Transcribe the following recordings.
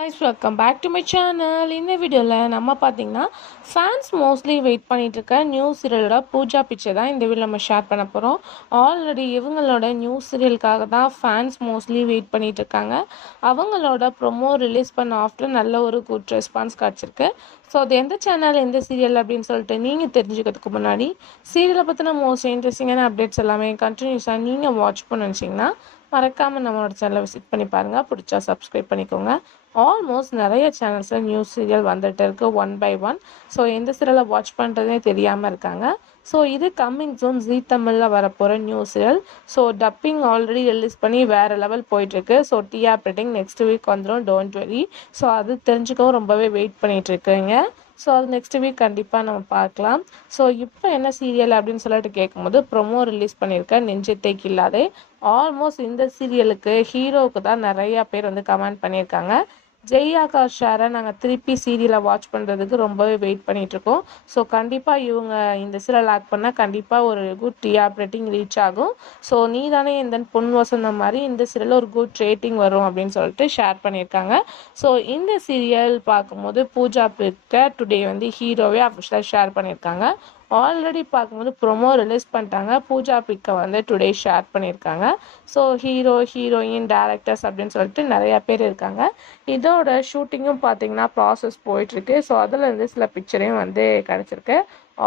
guys, welcome back to my channel. இந்த வீடியோவில் நம்ம பார்த்தீங்கன்னா ஃபேன்ஸ் மோஸ்ட்லி வெயிட் பண்ணிட்டு இருக்க நியூ சீரியலோட பூஜா பிக்சர் தான் இந்த வீடியோ நம்ம ஷேர் பண்ண போகிறோம். ஆல்ரெடி இவங்களோட நியூ சீரியலுக்காக தான் ஃபேன்ஸ் மோஸ்ட்லி வெயிட் பண்ணிட்டு இருக்காங்க. அவங்களோட ப்ரொமோ ரிலீஸ் பண்ண ஆஃப்டர் நல்ல ஒரு குட் ரெஸ்பான்ஸ் கிடச்சிருக்கு. ஸோ அது எந்த சேனல் எந்த சீரியல் அப்படின்னு சொல்லிட்டு நீங்கள் தெரிஞ்சுக்கிறதுக்கு முன்னாடி சீரியலை பற்றின மோஸ்ட் இன்ட்ரெஸ்டிங்கான அப்டேட்ஸ் எல்லாமே கண்டினியூஸாக நீங்கள் வாட்ச் பண்ண நினச்சிங்கன்னா மறக்காமல் நம்மளோட சேனலை விசிட் பண்ணி பாருங்கள். பிடிச்சா சப்ஸ்கிரைப் பண்ணிக்கோங்க. ஆல்மோஸ்ட் நிறைய சேனல்ஸில் நியூஸ் சீரியல் வந்துட்டு இருக்குது ஒன் பை ஒன். ஸோ எந்த சீரியலை வாட்ச் பண்ணுறதுனே தெரியாமல் இருக்காங்க. ஸோ இது கம்மிங் ஜூன் ஜீ தமிழில் வரப்போகிற new serial. So dubbing already release பண்ணி வேறு லெவல் போயிட்டுருக்கு. ஸோ டிஆர்பிட்டிங் நெக்ஸ்ட் வீக் வந்துடும், டோன்ட் வெரி. ஸோ அது தெரிஞ்சுக்கவும் ரொம்பவே வெயிட் பண்ணிகிட்ருக்குங்க. ஸோ அது நெக்ஸ்ட் வீக் கண்டிப்பாக நம்ம பார்க்கலாம். ஸோ இப்போ என்ன சீரியல் அப்படின்னு சொல்லிட்டு கேட்கும்போது ப்ரொமோ ரிலீஸ் பண்ணியிருக்க நெஞ்சத்தை கில்லாதே. ஆல்மோஸ்ட் இந்த சீரியலுக்கு ஹீரோவுக்கு தான் நிறையா பேர் வந்து கமெண்ட் பண்ணியிருக்காங்க. ஜெய் ஆகாஷ் ஷாரை நாங்கள் திருப்பி சீரியலை வாட்ச் பண்ணுறதுக்கு ரொம்பவே வெயிட் பண்ணிகிட்ருக்கோம். ஸோ கண்டிப்பாக இவங்க இந்த சீரியல் ஆக்ட் பண்ணால் கண்டிப்பாக ஒரு குட் டிஆர் ரேட்டிங் ரீச் ஆகும். ஸோ நீ தானே இந்த பொன் வசந்தம் மாதிரி இந்த சீரியல் ஒரு குட் ரேட்டிங் வரும் அப்படின்னு சொல்லிட்டு ஷேர் பண்ணியிருக்காங்க. ஸோ இந்த சீரியல் பார்க்கும்போது பூஜா பிக்க டுடே வந்து ஹீரோவே அஃபிஷியலாக ஷேர் பண்ணியிருக்காங்க. ஆல்ரெடி பார்க்கும்போது ப்ரொமோ ரிலீஸ் பண்ணிட்டாங்க. பூஜா பிக்கை வந்து டுடே ஷேர் பண்ணியிருக்காங்க. ஸோ ஹீரோ ஹீரோயின் டேரக்டர்ஸ் அப்படின்னு சொல்லிட்டு நிறையா பேர் இருக்காங்க. இதோட ஷூட்டிங்கும் பார்த்தீங்கன்னா ப்ராசஸ் போயிட்டுருக்கு. ஸோ அதில் இருந்து சில பிக்சரையும் வந்து கிடச்சிருக்கு.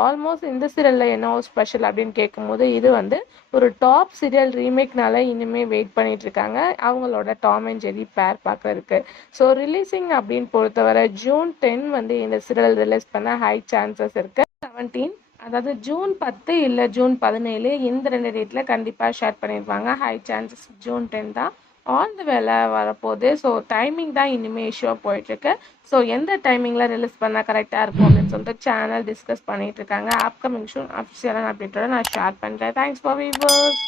ஆல்மோஸ்ட் இந்த சீரியலில் என்ன ஸ்பெஷல் அப்படின்னு கேட்கும்போது இது வந்து ஒரு டாப் சீரியல் ரீமேக்னால இனிமேல் வெயிட் பண்ணிட்டு இருக்காங்க அவங்களோட டாம் அண்ட் ஜெரி பேர் பார்க்கறதுக்கு. ஸோ ரிலீஸிங் அப்படின்னு பொறுத்தவரை ஜூன் 10 வந்து இந்த சீரியல் ரிலீஸ் பண்ண ஹை சான்சஸ் இருக்குது. 17 அதாவது ஜூன் 10 இல்லை ஜூன் 17 இந்த 2 டேட்டில் கண்டிப்பாக ஷேர் பண்ணியிருப்பாங்க. ஹை சான்சஸ் ஜூன் 10 தான் ஆன் த வேலை வரப்போகுது. ஸோ டைமிங் தான் இனிமேல் இஷ்யூவாக போயிட்டுருக்கு. ஸோ எந்த டைமிங்கில் ரிலீஸ் பண்ணால் கரெக்டாக இருக்கும் அப்படின்னு சொல்லிட்டு சேனல் டிஸ்கஸ் பண்ணிகிட்டு இருக்காங்க. அப்கமிங் ஷூன் அஃபிஷியலான அப்டேட்டோட நான் ஷேர் பண்ணுறேன். Thanks for viewers.